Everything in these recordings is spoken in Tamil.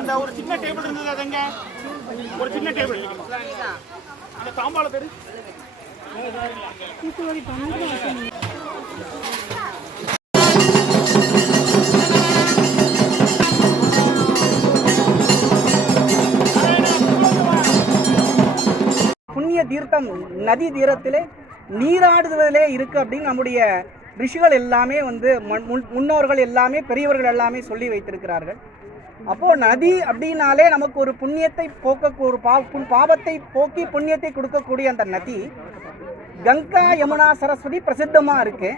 அந்த ஒரு சின்ன டேபிள் இருந்தது, அதுங்க ஒரு சின்ன டேபிள். அந்த தாம்பாள பேரு புண்ணிய தீர்த்தம் நதி தீரத்திலே நீராடுவதிலே இருக்கு அப்படின்னு நம்முடைய ரிஷிகள் எல்லாமே முன்னோர்கள் எல்லாமே பெரியவர்கள் எல்லாமே சொல்லி வைத்திருக்கிறார்கள். அப்போது நதி அப்படின்னாலே நமக்கு ஒரு புண்ணியத்தை ஒரு பாவத்தை போக்கி புண்ணியத்தை கொடுக்கக்கூடிய அந்த நதி கங்கா யமுனா சரஸ்வதி பிரசித்தமாக இருக்கு.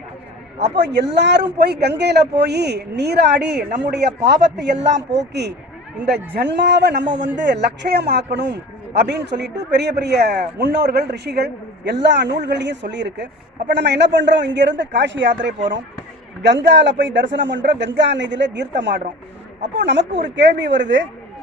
அப்போ எல்லாரும் போய் கங்கையில் போய் நீராடி நம்முடைய பாவத்தை எல்லாம் போக்கி இந்த ஜன்மாவை நம்ம லட்சியமாக்கணும் அப்படின்னு சொல்லிட்டு பெரிய பெரிய முன்னோர்கள் ரிஷிகள் எல்லா நூல்களையும் சொல்லியிருக்கு. அப்போ நம்ம என்ன பண்ணுறோம், இங்கேருந்து காஷி யாத்திரை போகிறோம், கங்காவில் போய் தரிசனம் பண்ணுறோம், கங்கா நதியில் தீர்த்தம் ஆடுறோம். அப்போது நமக்கு ஒரு கேள்வி வருது,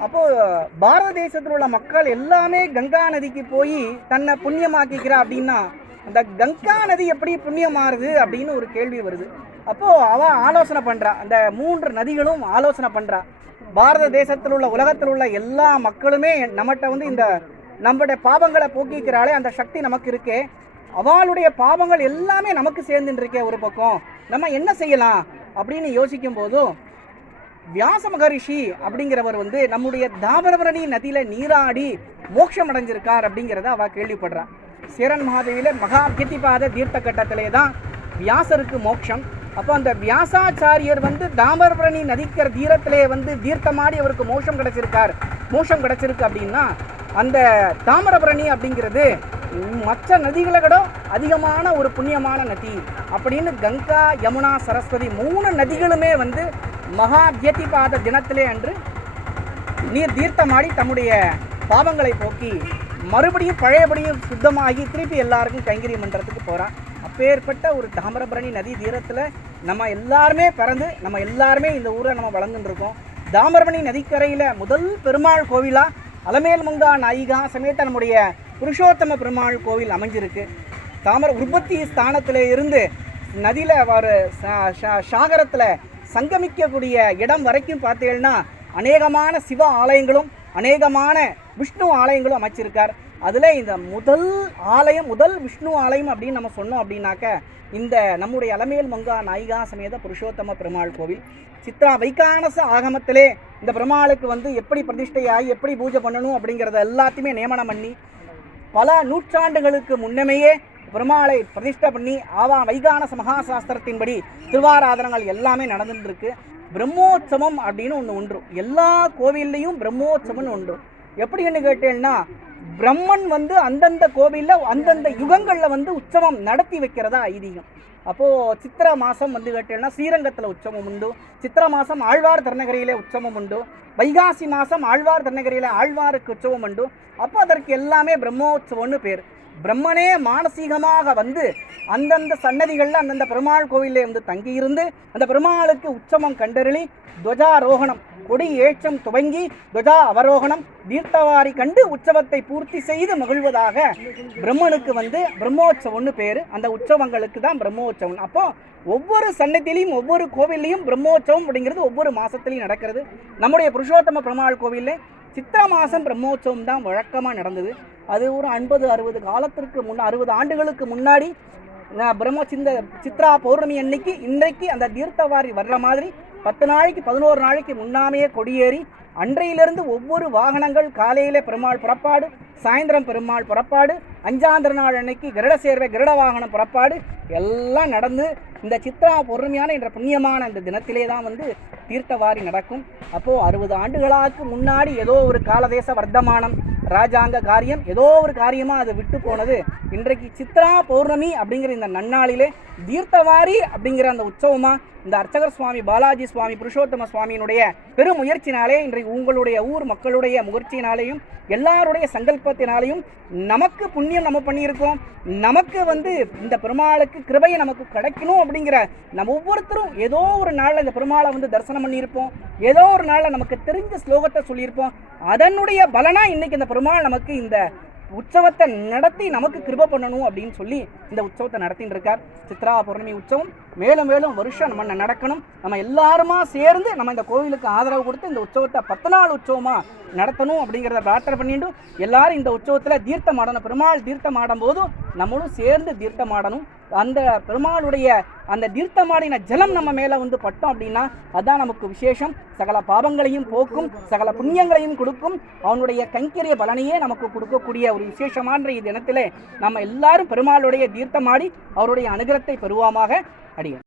அப்போது பாரத தேசத்தில் உள்ள மக்கள் எல்லாமே கங்கா நதிக்கு போய் தன்னை புண்ணியமாக்கிக்கிறா அப்படின்னா அந்த கங்கா நதி எப்படி புண்ணியமாறுது அப்படின்னு ஒரு கேள்வி வருது. அப்போது அவன் ஆலோசனை பண்ணுறா, அந்த 3 நதிகளும் ஆலோசனை பண்ணுறா. பாரத தேசத்தில் உள்ள உலகத்தில் உள்ள எல்லா மக்களுமே நம்மகிட்ட இந்த நம்முடைய பாவங்களை போக்கிக்கிறாளே அந்த சக்தி நமக்கு இருக்கே, அவளுடைய பாவங்கள் எல்லாமே நமக்கு சேர்ந்துருக்கே ஒரு பக்கம், நம்ம என்ன செய்யலாம் அப்படின்னு யோசிக்கும் போதும் வியாச மகரிஷி அப்படிங்கிறவர் நம்முடைய தாமிரபரணி நதியில் நீராடி மோட்சம் அடைஞ்சிருக்கார் அப்படிங்கிறத அவள் கேள்விப்படுறான். சேரன் மகாதேவியில் மகாபியதிபாத தீர்த்த கட்டத்திலே தான் வியாசருக்கு மோட்சம். அப்போ அந்த வியாசாச்சாரியர் தாமிரபரணி நதிக்கிற தீரத்திலே தீர்த்தமாடி அவருக்கு மோட்சம் கிடைச்சிருக்கு அப்படின்னா அந்த தாமிரபரணி அப்படிங்கிறது மற்ற நதிகளை விட அதிகமான ஒரு புண்ணியமான நதி அப்படின்னு கங்கா யமுனா சரஸ்வதி 3 நதிகளுமே மகாபியதிபாத தினத்திலே அன்று நீர் தீர்த்தமாடி தம்முடைய பாவங்களை போக்கி மறுபடியும் பழையபடியும் சுத்தமாகி திருப்பி எல்லாருக்கும் கைங்கரியம் பண்ணுறதுக்கு போகிறான். அப்பேற்பட்ட ஒரு தாமிரபரணி நதி தீரத்தில் நம்ம எல்லாருமே பிறந்து நம்ம எல்லாருமே இந்த ஊரை நம்ம வளர்ந்துட்டுருக்கோம். தாமிரபரணி நதிக்கரையில் முதல் பெருமாள் கோவிலாக அலமேல் மங்கா நாயிகா சமேத நம்முடைய புருஷோத்தம பெருமாள் கோவில் அமைஞ்சிருக்கு. உற்பத்தி ஸ்தானத்தில் இருந்து நதியில் ஒரு சாகரத்தில் சங்கமிக்கக்கூடிய இடம் வரைக்கும் பார்த்தீங்கன்னா அநேகமான சிவ ஆலயங்களும் அநேகமான விஷ்ணு ஆலயங்களும் அமைச்சிருக்கார். அதில் இந்த முதல் விஷ்ணு ஆலயம் அப்படின்னு நம்ம சொன்னோம் அப்படின்னாக்க இந்த நம்முடைய அலமேல் மங்கா நாயிகா சமேத புருஷோத்தம பெருமாள் கோவில். சித்ரா வைகானச ஆகமத்திலே இந்த பெருமாளுக்கு எப்படி பிரதிஷ்டையாகி எப்படி பூஜை பண்ணணும் அப்படிங்கிறத எல்லாத்தையுமே நியமனம் பண்ணி பல நூற்றாண்டுகளுக்கு முன்னமேயே பெருமாளை பிரதிஷ்டை பண்ணி வைகானச மகாசாஸ்திரத்தின்படி திருவாராதனங்கள் எல்லாமே நடந்துருக்கு. பிரம்மோற்சவம் அப்படின்னு ஒன்று எல்லா கோவில்லையும் பிரம்மோற்சவம்னு ஒன்று. எப்படின்னு கேட்டேன்னா பிரம்மன் அந்தந்த கோவிலில் அந்தந்த யுகங்களில் உற்சவம் நடத்தி வைக்கிறதா ஐதீகம். அப்போது சித்திரை மாதம் கேட்டேன்னா ஸ்ரீரங்கத்தில் உற்சவம் உண்டு, சித்திரை மாதம் ஆழ்வார் திருநகரியிலே உற்சவம் உண்டு, வைகாசி மாதம் ஆழ்வார் திருநகரியில் ஆழ்வாருக்கு உற்சவம் உண்டு. அப்போ அதற்கு எல்லாமே பிரம்மோற்சவம்னு பேர். பிரம்மனே மானசீகமாக அந்தந்த சன்னதிகளில் அந்தந்த பெருமாள் கோவிலே தங்கியிருந்து அந்த பெருமாளுக்கு உற்சவம் கண்டருளி துவஜாரோகணம் கொடி ஏற்றம் துவங்கி துவஜா அவரோகணம் தீர்த்தவாரி கண்டு உற்சவத்தை பூர்த்தி செய்து மகிழ்வதாக பிரம்மனுக்கு பிரம்மோற்சவம்னு பேர். அந்த உற்சவங்களுக்கு தான் பிரம்மோற்சவம். அப்போது ஒவ்வொரு சன்னதியிலையும் ஒவ்வொரு கோவில்லையும் பிரம்மோற்சவம் அப்படிங்கிறது ஒவ்வொரு மாதத்துலையும் நடக்கிறது. நம்முடைய புருஷோத்தம பெருமாள் கோவிலில் சித்திரை மாதம் பிரம்மோற்சவம் தான் வழக்கமாக நடந்தது. அது ஒரு 50-60 காலத்திற்கு 60 ஆண்டுகளுக்கு முன்னாடி சித்ரா பௌர்ணமி அன்னைக்கு இன்றைக்கு அந்த தீர்த்தவாரி வர்ற மாதிரி 10 நாளைக்கு 11 நாளைக்கு முன்னாமையே கொடியேறி அன்றையிலிருந்து ஒவ்வொரு வாகனங்கள் காலையில் பெருமாள் புறப்பாடு, சாயந்தரம் பெருமாள் புறப்பாடு, 5ஆம் நாள் அன்னைக்கு கருட சேர்வை கருட வாகனம் புறப்பாடு எல்லாம் நடந்து இந்த சித்ரா பௌர்ணமியான என்ற புண்ணியமான இந்த தினத்திலே தான் தீர்த்தவாரி நடக்கும். அப்போது 60 ஆண்டுகளாக்கு முன்னாடி ஏதோ ஒரு காலதேச வர்த்தமானம் ராஜாங்க காரியம் ஏதோ ஒரு காரியமாக அதை விட்டு போனது. இன்றைக்கு சித்ரா பௌர்ணமி அப்படிங்கிற இந்த நன்னாளிலே தீர்த்தவாரி அப்படிங்கிற அந்த உற்சவமாக இந்த அர்ச்சகர் சுவாமி பாலாஜி சுவாமி புருஷோத்தம சுவாமியினுடைய பெரும் முயற்சினாலே இன்றைக்கு உங்களுடைய ஊர் மக்களுடைய முயற்சியினாலேயும் எல்லாருடைய சங்கல்பத்தினாலையும் நமக்கு புண்ணியம் நம்ம பண்ணியிருக்கோம். நமக்கு இந்த பெருமாளுக்கு கிருபையை நமக்கு கிடைக்கணும் அப்படிங்கிற நம்ம ஒவ்வொருத்தரும் ஏதோ ஒரு நாளில் இந்த பெருமாளை தரிசனம் பண்ணியிருப்போம், ஏதோ ஒரு நாளில் நமக்கு தெரிஞ்ச ஸ்லோகத்தை சொல்லியிருப்போம். அதனுடைய பலனா இன்னைக்கு இந்த பெருமாள் நமக்கு இந்த உற்சவத்தை நடத்தி நமக்கு கிருபை பண்ணணும் அப்படின்னு சொல்லி இந்த உற்சவத்தை நடத்தின்னு இருக்கார். சித்ரா பௌர்ணமி உற்சவம் மேலும் மேலும் வருஷம் நம்ம நடக்கணும். நம்ம எல்லாருமா சேர்ந்து நம்ம இந்த கோவிலுக்கு ஆதரவு கொடுத்து இந்த உற்சவத்தை 10 நாள் உற்சவமாக நடத்தணும் அப்படிங்கிறத பிரார்த்தனை பண்ணிட்டு எல்லாரும் இந்த உற்சவத்தில் தீர்த்தம் ஆடணும். பெருமாள் தீர்த்தம் ஆடும் போதும் நம்மளும் சேர்ந்து தீர்த்தம் ஆடணும். அந்த பெருமாளுடைய அந்த தீர்த்தமாடின ஜலம் நம்ம மேலே வந்து பட்டோம் அப்படின்னா அதான் நமக்கு விசேஷம். சகல பாவங்களையும் போக்கும், சகல புண்ணியங்களையும் கொடுக்கும். அவனுடைய கைங்கரிய பலனையே நமக்கு கொடுக்கக்கூடிய ஒரு விசேஷமான தினத்திலே நம்ம எல்லாரும் பெருமாளுடைய தீர்த்தமாடி அவருடைய அனுகிரகத்தை பெறுவோமாக. அடியேன்.